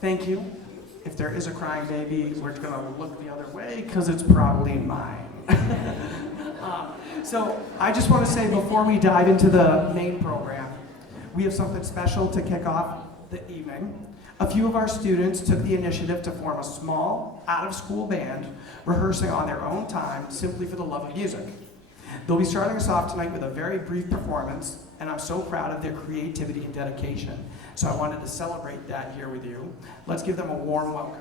Thank you. If there is a crying baby, we're gonna look the other way because it's probably mine. So I just want to say before we dive into the main program, we have something special to kick off the evening. A few of our students took the initiative to form a small, out-of-school band, rehearsing on their own time simply for the love of music. They'll be starting us off tonight with a very brief performance, and I'm so proud of their creativity and dedication. So I wanted to celebrate that here with you. Let's give them a warm welcome.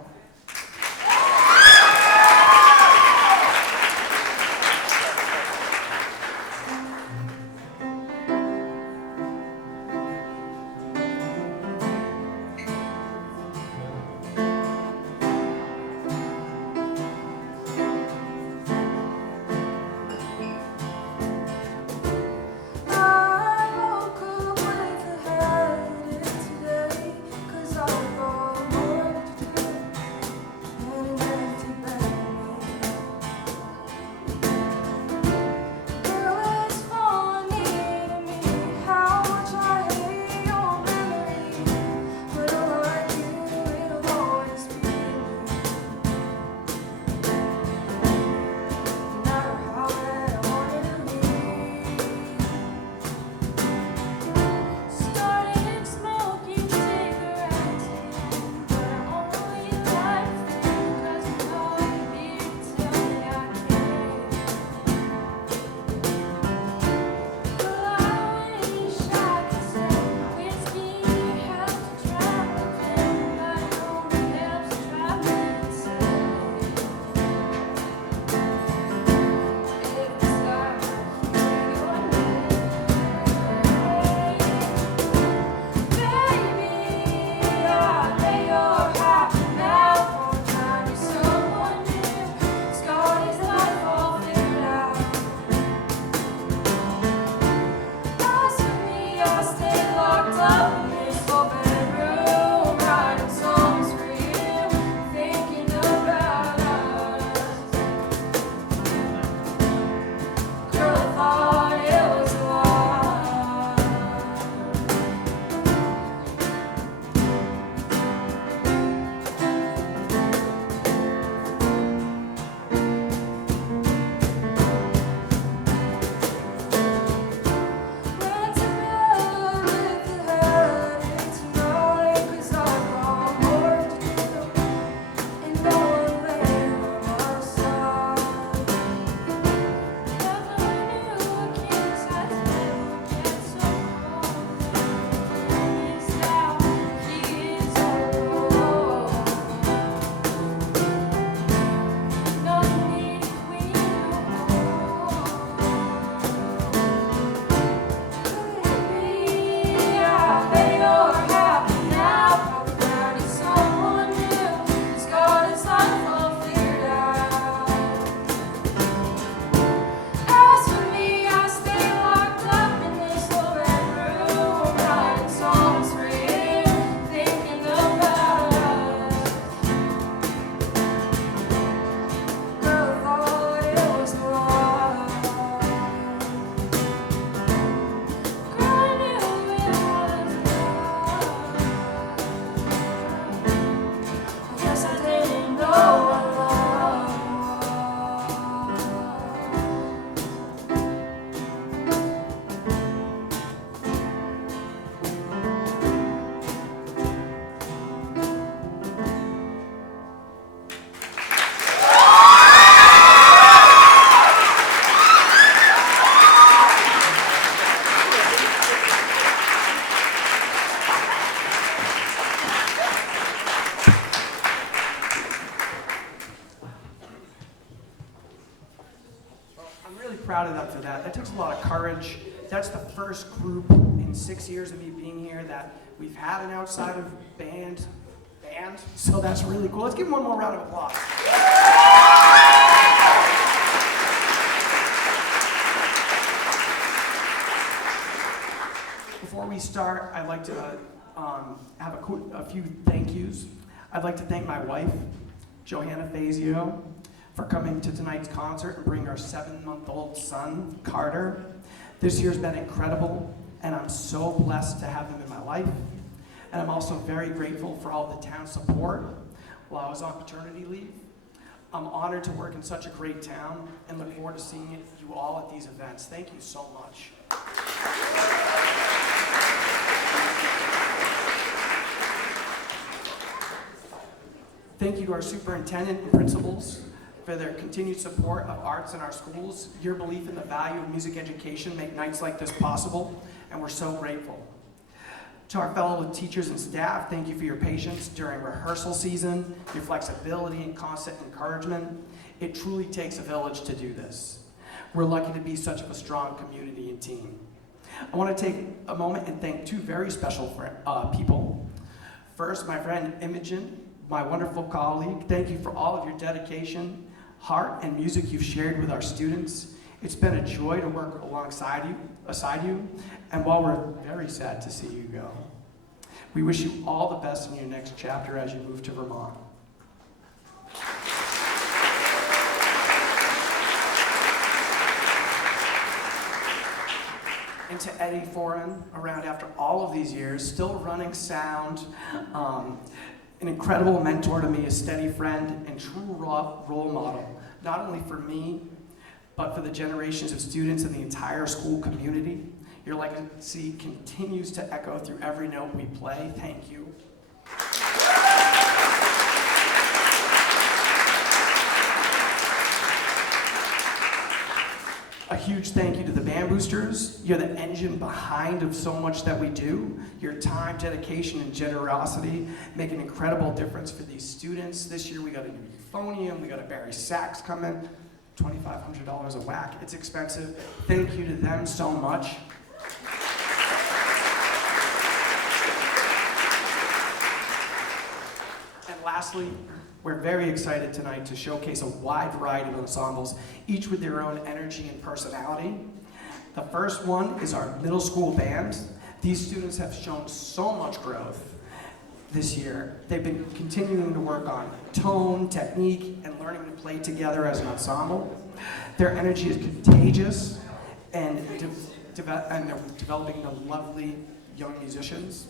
Proud of them for that. That takes a lot of courage. That's the first group in 6 years of me being here that we've had an outside of band, so that's really cool. Let's give them one more round of applause. Before we start, I'd like to have a few thank yous. I'd like to thank my wife, Johanna Fazio, for coming to tonight's concert and bringing our 7-month-old son, Carter. This year's been incredible, and I'm so blessed to have him in my life. And I'm also very grateful for all the town support while I was on paternity leave. I'm honored to work in such a great town and look forward to seeing you all at these events. Thank you so much. Thank you to our superintendent and principals for their continued support of arts in our schools. Your belief in the value of music education make nights like this possible, and we're so grateful. To our fellow teachers and staff, thank you for your patience during rehearsal season, your flexibility and constant encouragement. It truly takes a village to do this. We're lucky to be such of a strong community and team. I want to take a moment and thank two very special people. First, my friend Imogen, my wonderful colleague. Thank you for all of your dedication, heart, and music you've shared with our students. It's been a joy to work alongside you, and while we're very sad to see you go, we wish you all the best in your next chapter as you move to Vermont. And to Eddie Foran, around after all of these years, still running sound, an incredible mentor to me, a steady friend, and true role model, not only for me, but for the generations of students and the entire school community. Your legacy continues to echo through every note we play. Thank you. A huge thank you to the Band Boosters. You're the engine behind of so much that we do. Your time, dedication, and generosity make an incredible difference for these students. This year we got a new euphonium, we got a Barry sax coming, $2,500 a whack. It's expensive. Thank you to them so much. And lastly, we're very excited tonight to showcase a wide variety of ensembles, each with their own energy and personality. The first one is our middle school band. These students have shown so much growth this year. They've been continuing to work on tone, technique, and learning to play together as an ensemble. Their energy is contagious, and they're developing the lovely young musicians.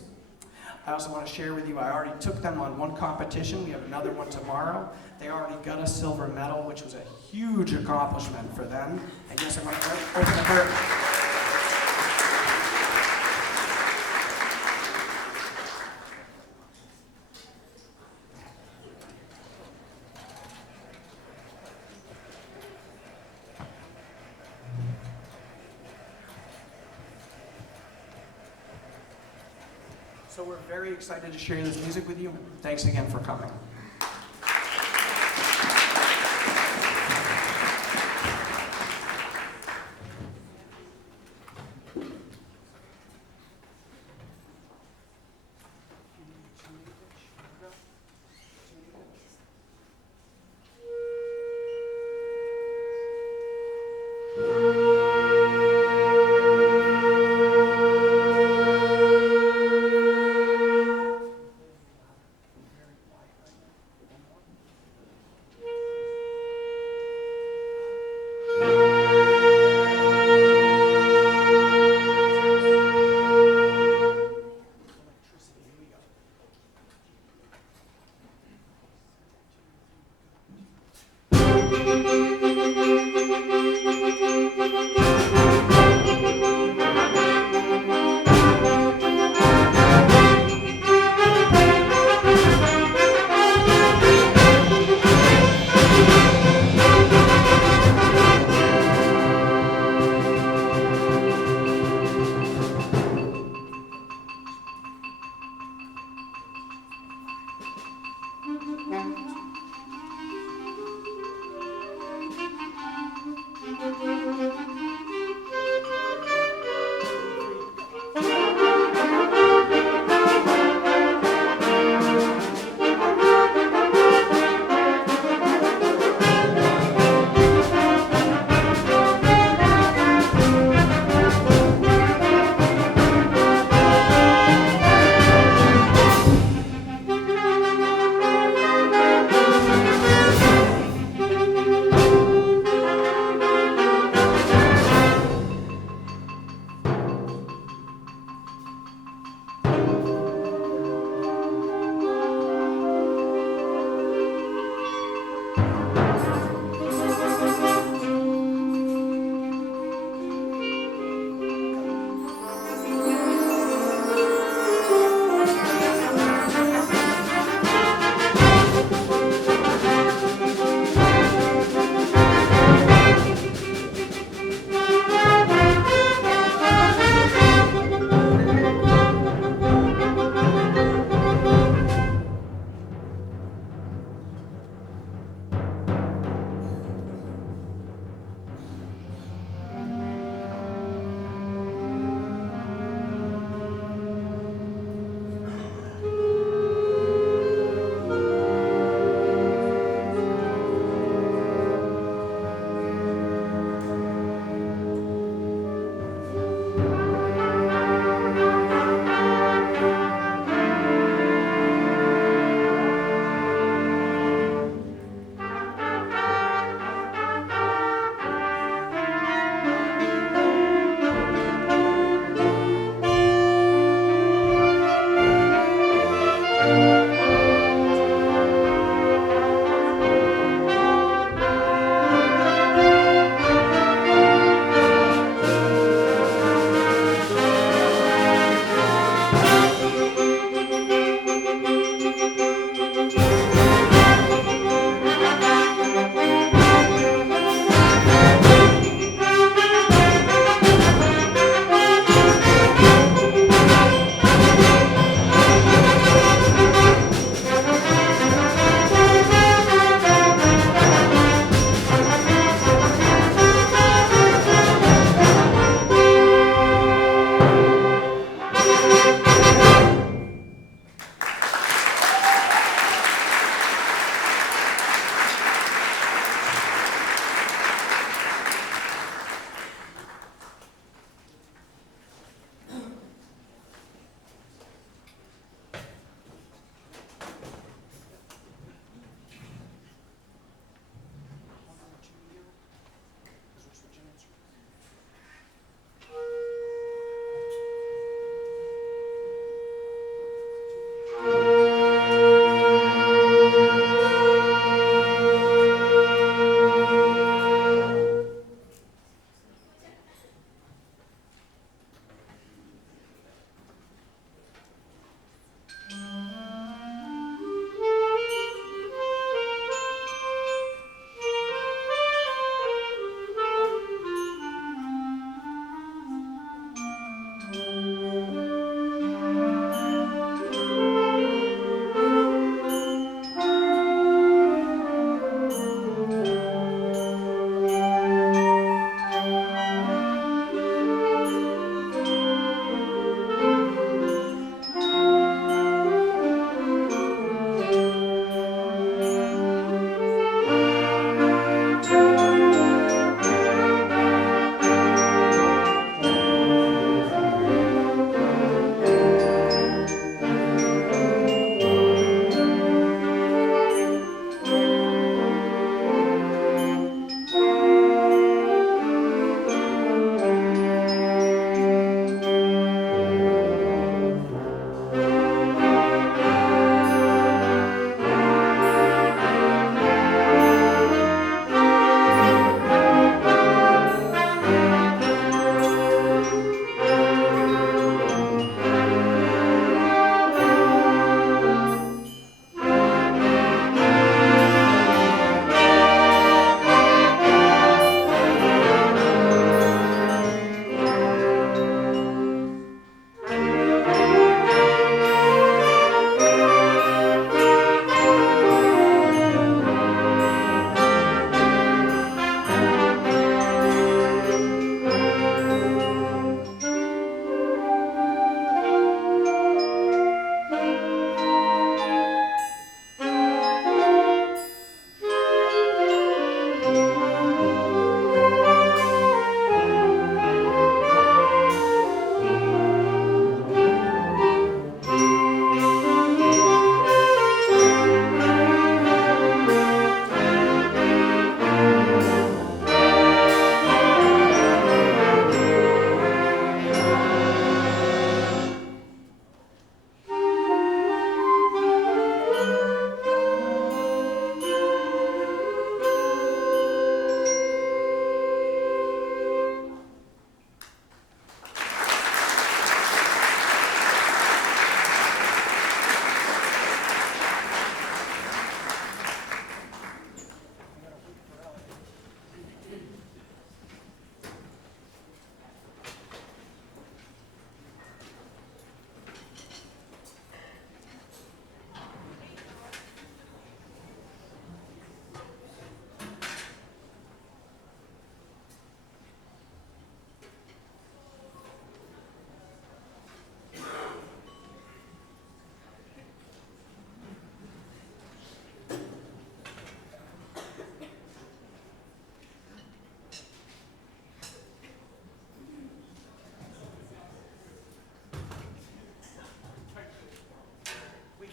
I also want to share with you, I already took them on one competition. We have another one tomorrow. They already got a silver medal, which was a huge accomplishment for them. And yes, I'm going to open the curtain. So we're very excited to share this music with you. Thanks again for coming.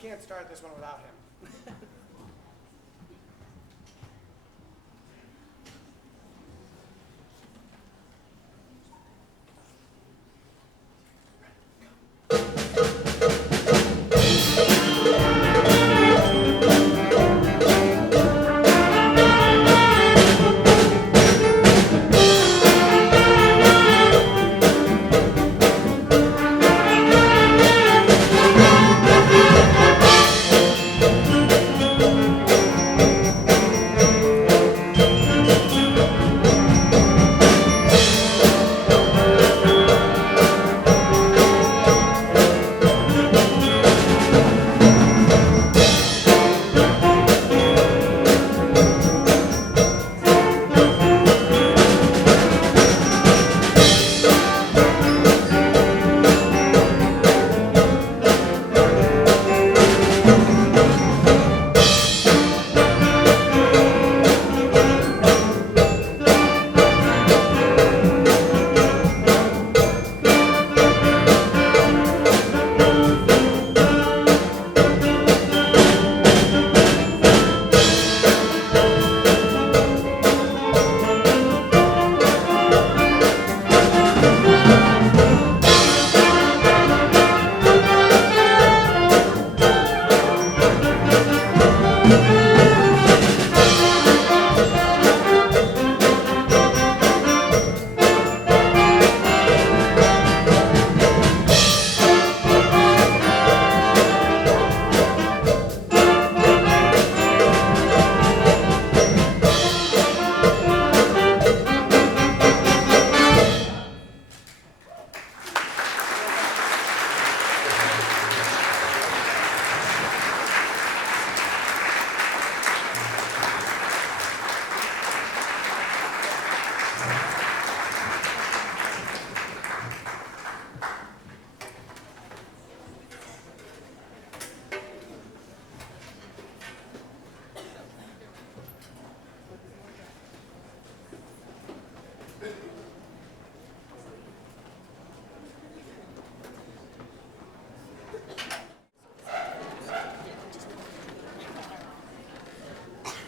can't start this one without him.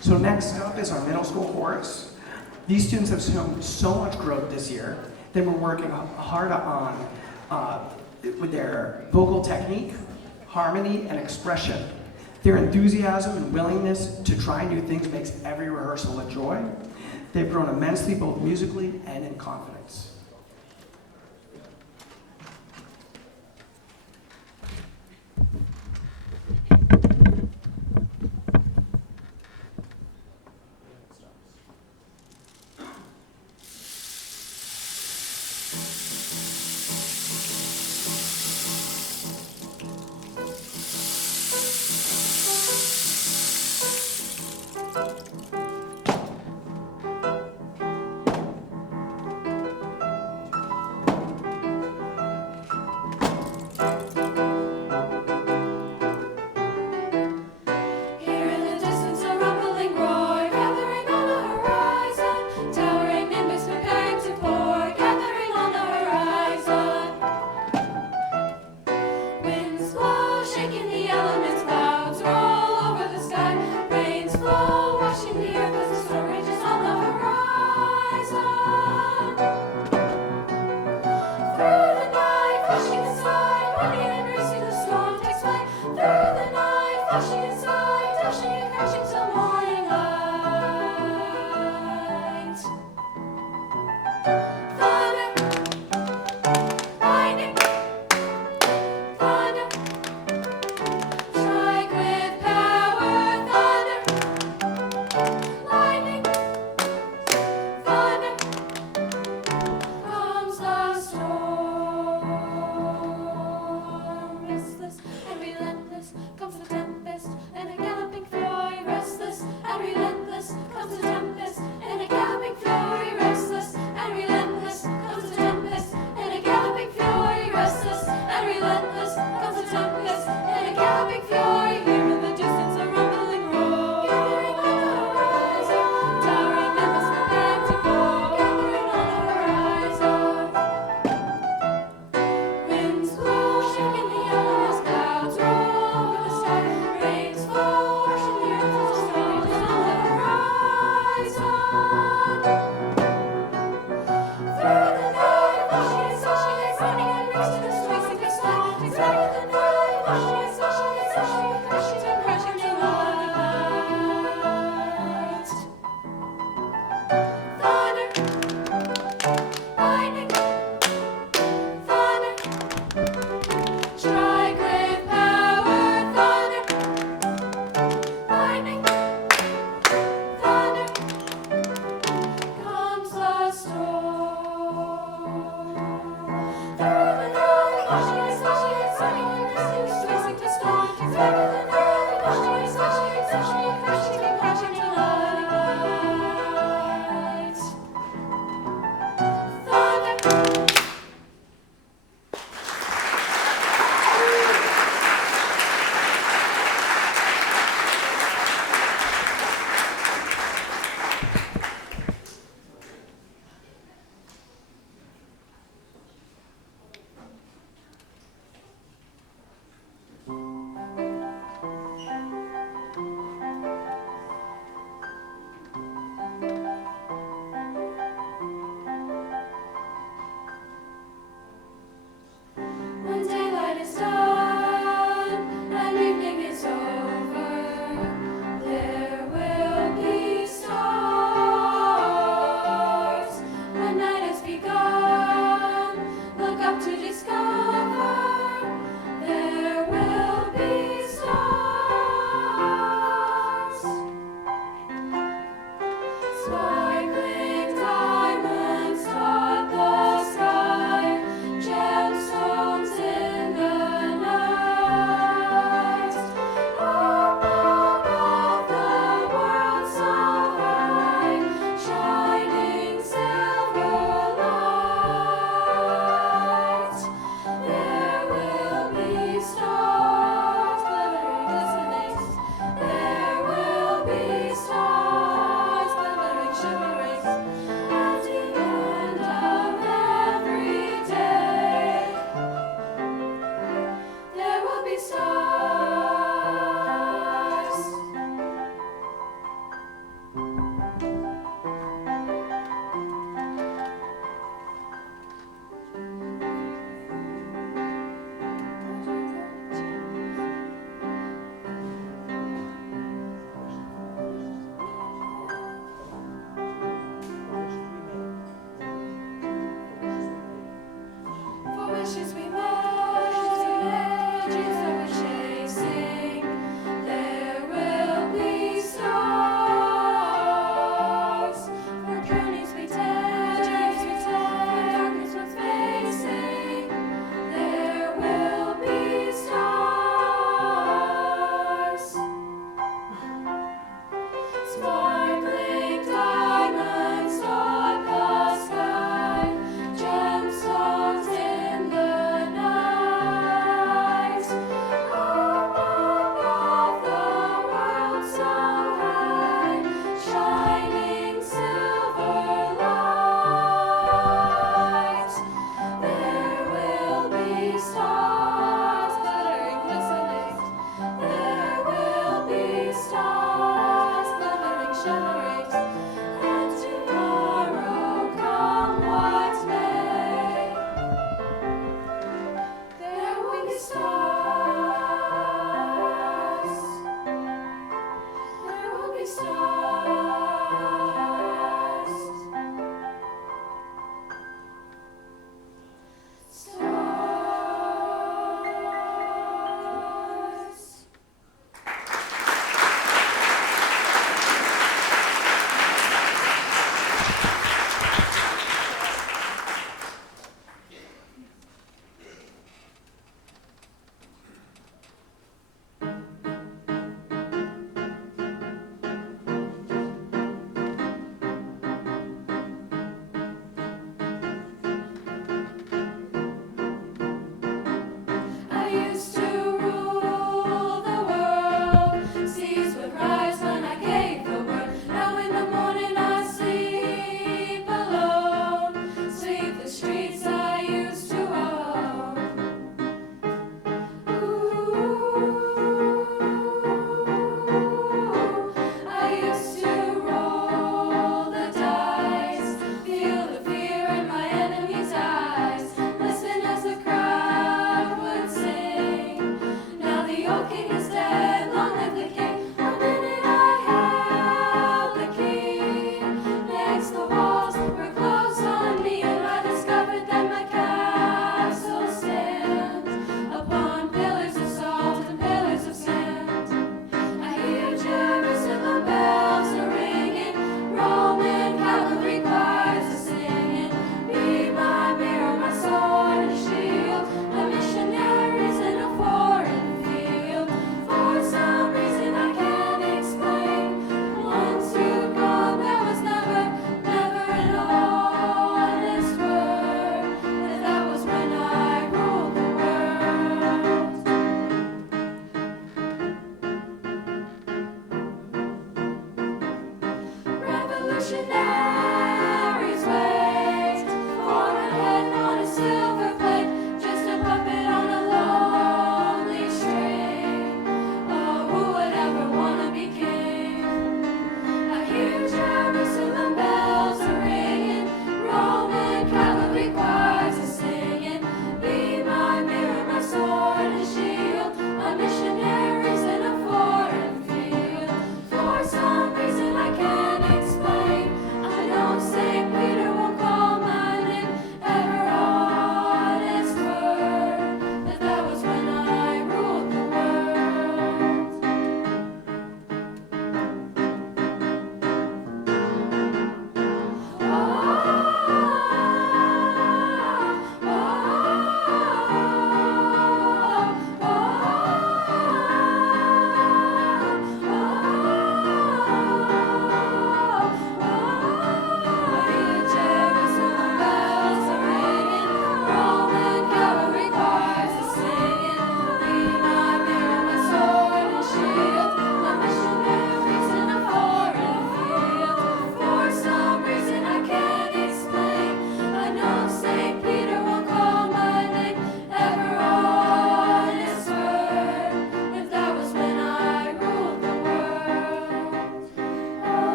So next up is our middle school chorus. These students have shown so much growth this year. They've been working hard on with their vocal technique, harmony, and expression. Their enthusiasm and willingness to try new things makes every rehearsal a joy. They've grown immensely both musically and in confidence.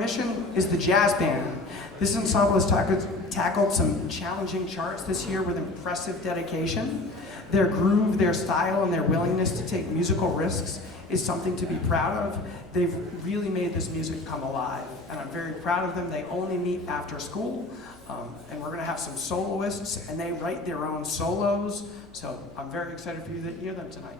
mission is the jazz band. This ensemble has tackled some challenging charts this year with impressive dedication. Their groove, their style, and their willingness to take musical risks is something to be proud of. They've really made this music come alive, and I'm very proud of them. They only meet after school, and we're gonna have some soloists, and they write their own solos, so I'm very excited for you to hear them tonight.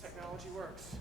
Technology works.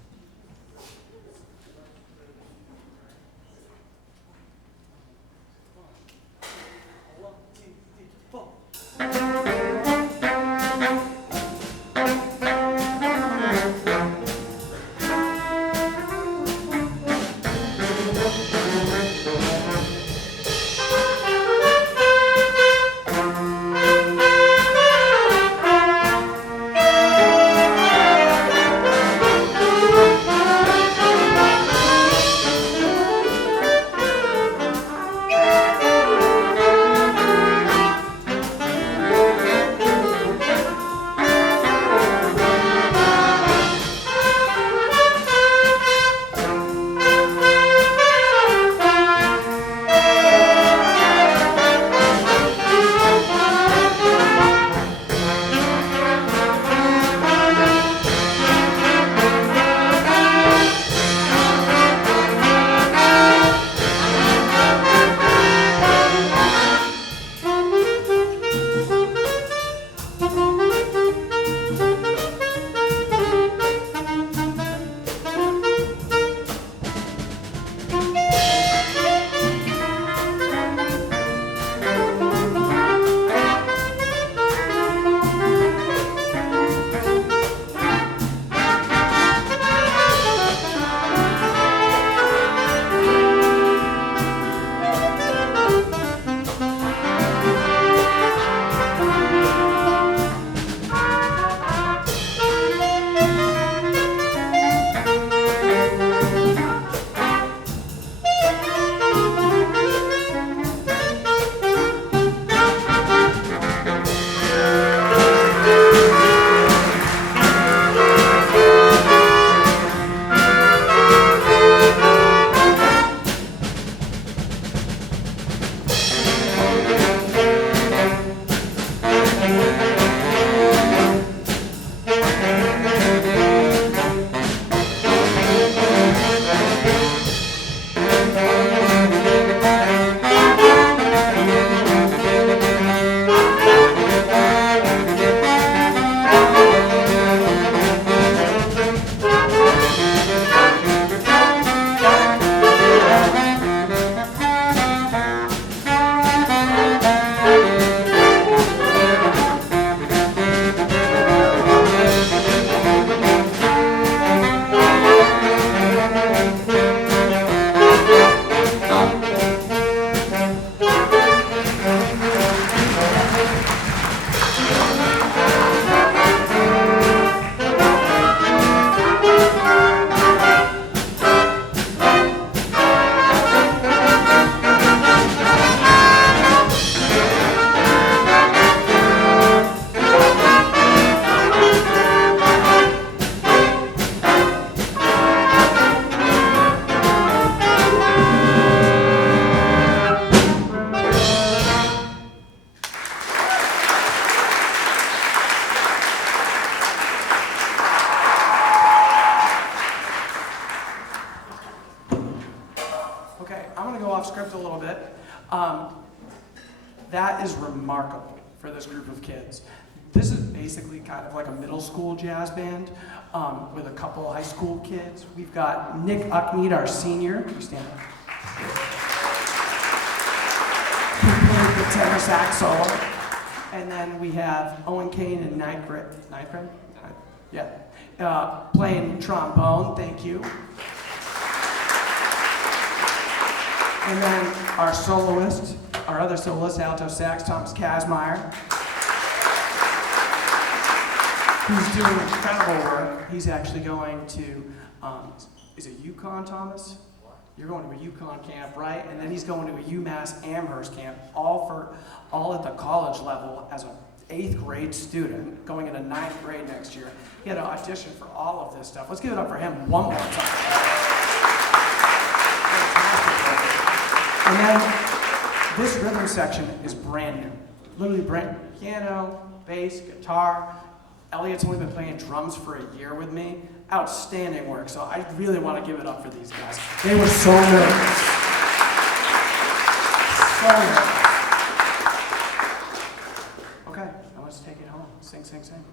That is remarkable for this group of kids. This is basically kind of like a middle school jazz band with a couple high school kids. We've got Nick Uckmead, our senior. Can you stand up? Who played the tenor sax solo. And then we have Owen Kane in ninth grade? Yeah. Playing trombone, thank you. And then our soloist, our other soloist, alto sax, Thomas Kazmaier. who's doing incredible work. He's actually going to, is it Yukon, Thomas? You're going to a Yukon camp, right? And then he's going to a UMass Amherst camp, all at the college level as an 8th grade student, going into 9th grade next year. He had to audition for all of this stuff. Let's give it up for him one more time. And then this rhythm section is brand new. Literally brand new. Piano, bass, guitar. Elliot's only been playing drums for a year with me. Outstanding work. So I really want to give it up for these guys. They were so nervous. So nervous. Okay, now let's take it home. Sing, sing, sing.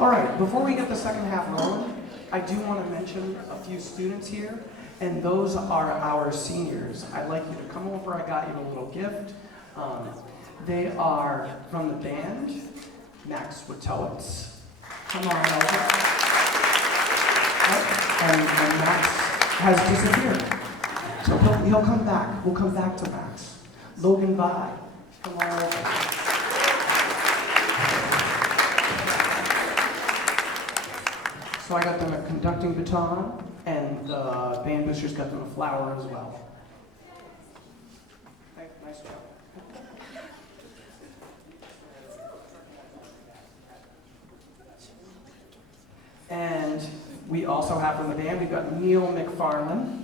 All right, before we get the second half rolling, I do want to mention a few students here, and those are our seniors. I'd like you to come over. I got you a little gift. They are from the band, Max Witowitz. Come on over. And Max has disappeared. So he'll come back. We'll come back to Max. Logan Vi, come on over. So I got them a conducting baton, and the band boosters got them a flower as well. Okay, nice job. And we also have from the band, we've got Neil McFarlane.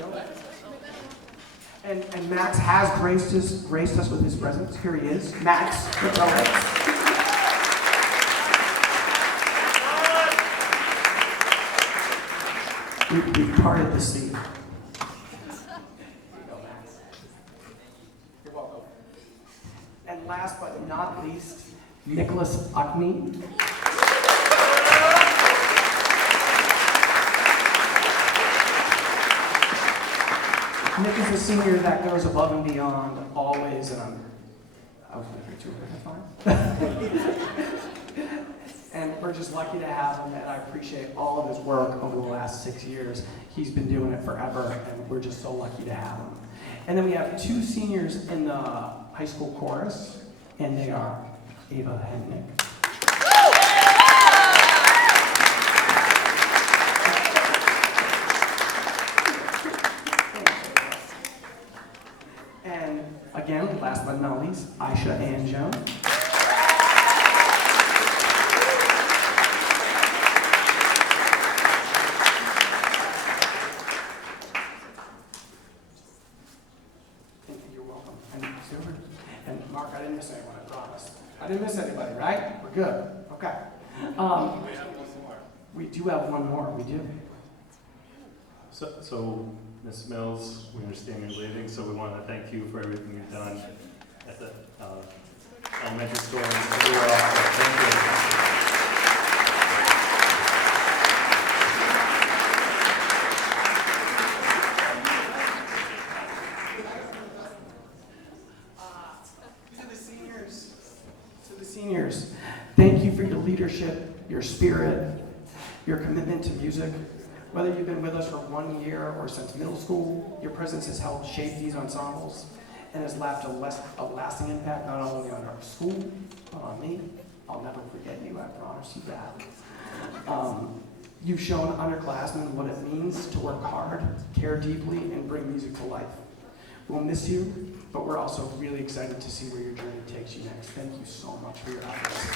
deal. And Max has graced us with his presence. Here he is. Max, the poet. We parted the sea. Here you go, Max. You're welcome. And last but not least, Nicholas Uckney. Nick is a senior that goes above and beyond always, and I was going to do it, fine. And we're just lucky to have him, and I appreciate all of his work over the last 6 years. He's been doing it forever, and we're just so lucky to have him. And then we have 2 seniors in the high school chorus, and they are Ava and Nick. And again, last but not least, Aisha and Joan. You're welcome. And Mark, I didn't miss anyone, I promise. I didn't miss anybody, right? We're good. Okay. We do have one more. We do. So Ms. Mills, we understand you're leaving, so we want to thank you for everything you've done at the elementary school. Thank you. To the seniors, thank you for your leadership, your spirit, your commitment to music. Whether you've been with us for 1 year or since middle school, your presence has helped shape these ensembles and has left a lasting impact not only on our school, but on me. I'll never forget you, I promise you that. You've shown underclassmen what it means to work hard, care deeply, and bring music to life. We'll miss you, but we're also really excited to see where your journey takes you next. Thank you so much for your efforts.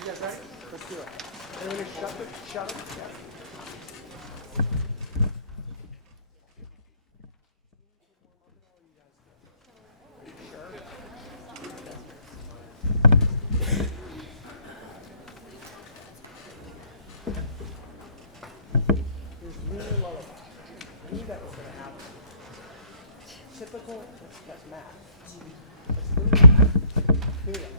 You guys ready? Let's do it. Everyone shut it. Yeah. I knew that was going to happen. Typical, that's math. Do that.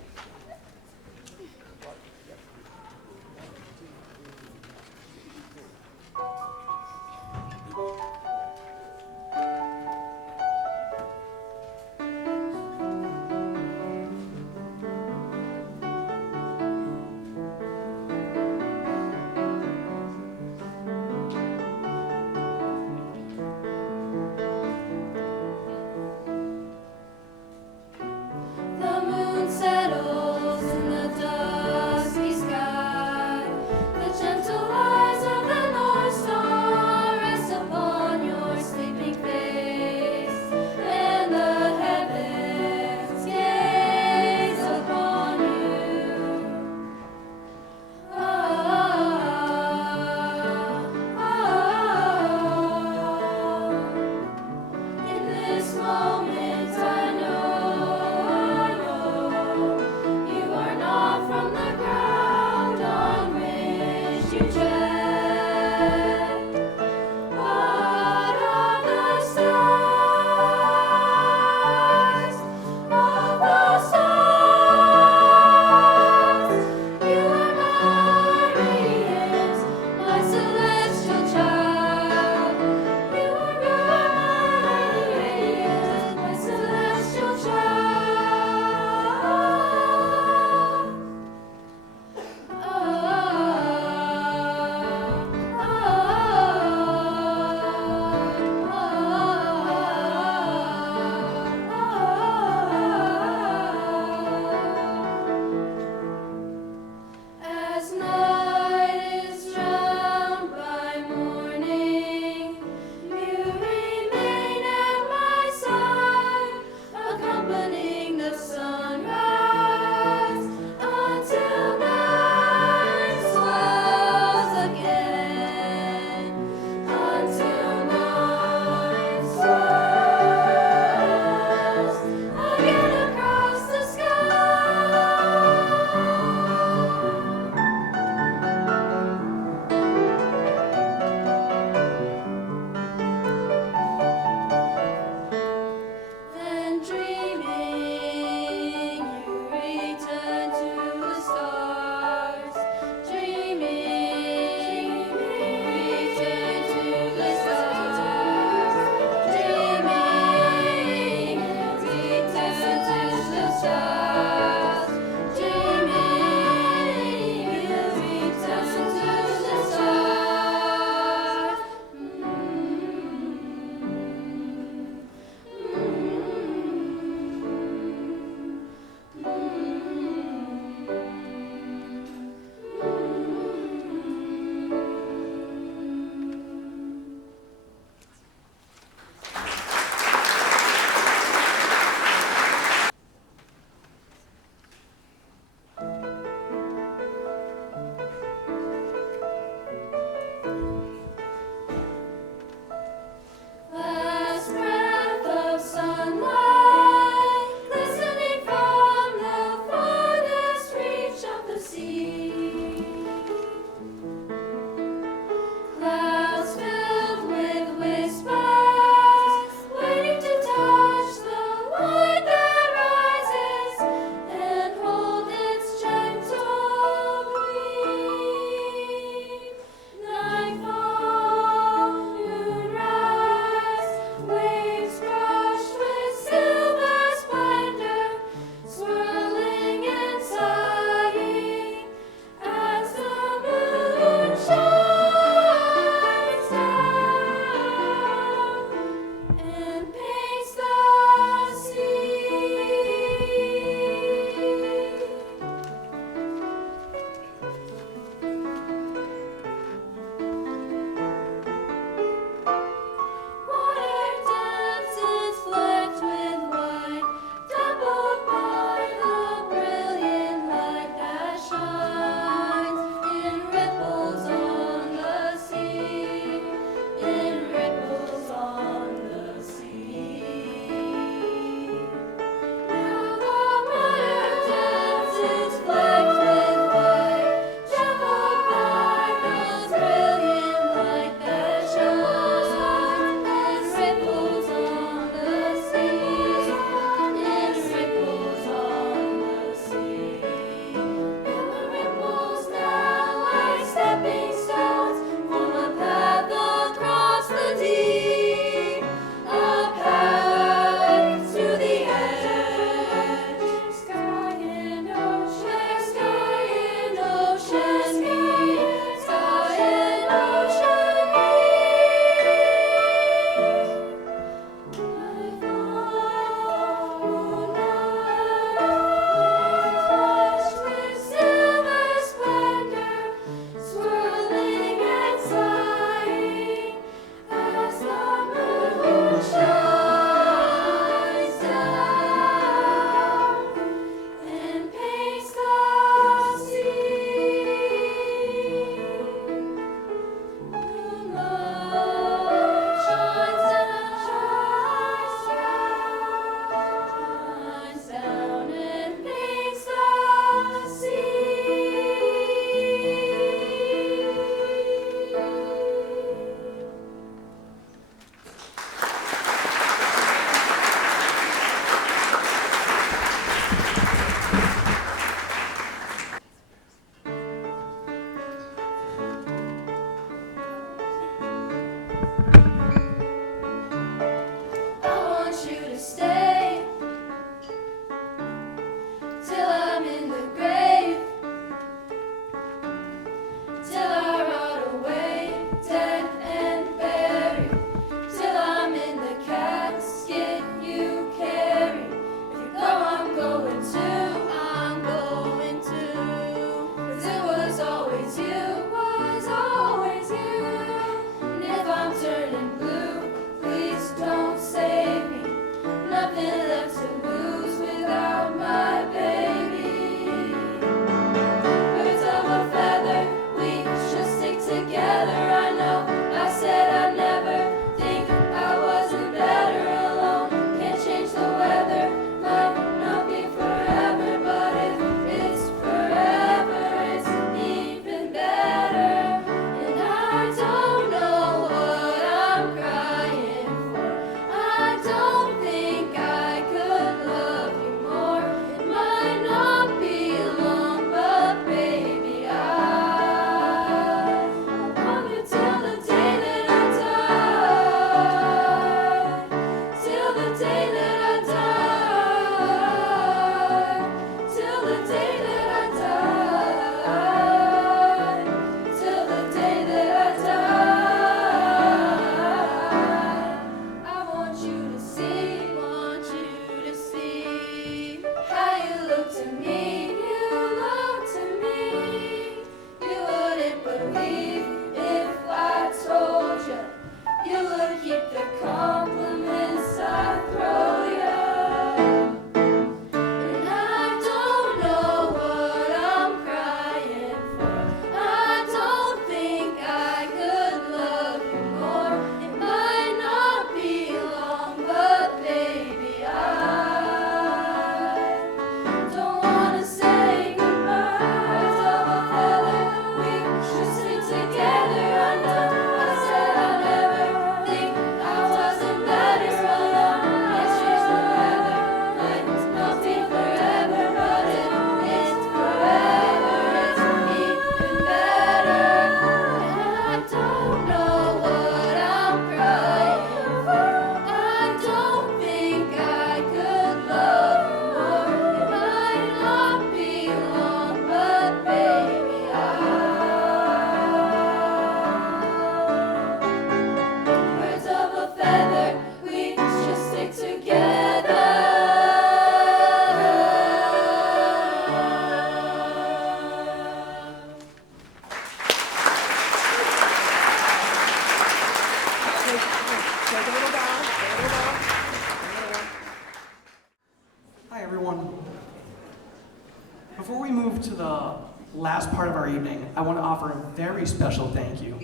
move to the last part of our evening, I want to offer a very special thank you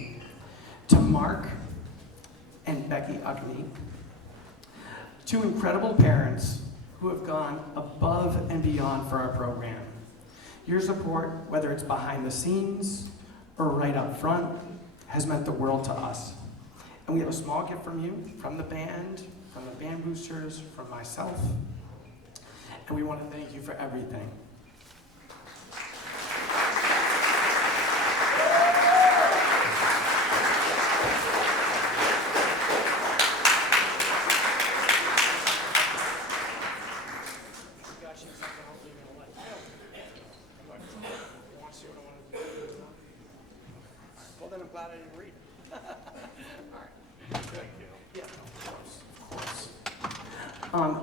to Mark and Becky Uckney, two incredible parents who have gone above and beyond for our program. Your support, whether it's behind the scenes or right up front, has meant the world to us. And we have a small gift from you, from the band boosters, from myself, and we want to thank you for everything. Well, then I'm glad I didn't read. All right. Thank you. Yeah, of course.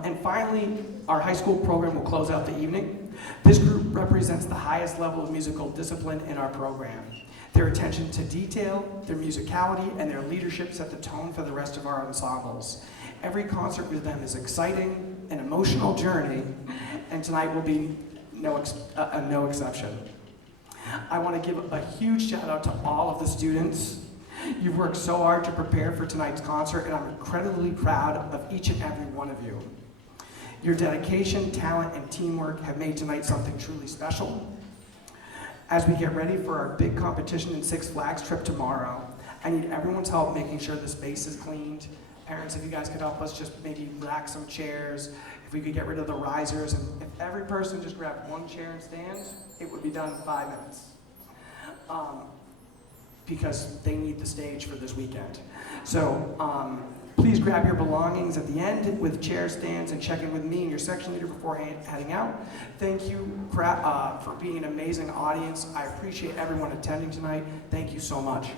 And finally, our high school program will close out the evening. This group represents the highest level of musical discipline in our program. Their attention to detail, their musicality, and their leadership set the tone for the rest of our ensembles. Every concert with them is exciting, an emotional journey, and tonight will be no exception. I want to give a huge shout out to all of the students. You've worked so hard to prepare for tonight's concert, and I'm incredibly proud of each and every one of you. Your dedication, talent, and teamwork have made tonight something truly special. As we get ready for our big competition and Six Flags trip tomorrow, I need everyone's help making sure the space is cleaned. Parents, if you guys could help us just maybe rack some chairs, if we could get rid of the risers, and if every person just grabbed one chair and stand, it would be done in 5 minutes. Because they need the stage for this weekend. So please grab your belongings at the end with chair stands and check in with me and your section leader before heading out. Thank you for being an amazing audience. I appreciate everyone attending tonight. Thank you so much.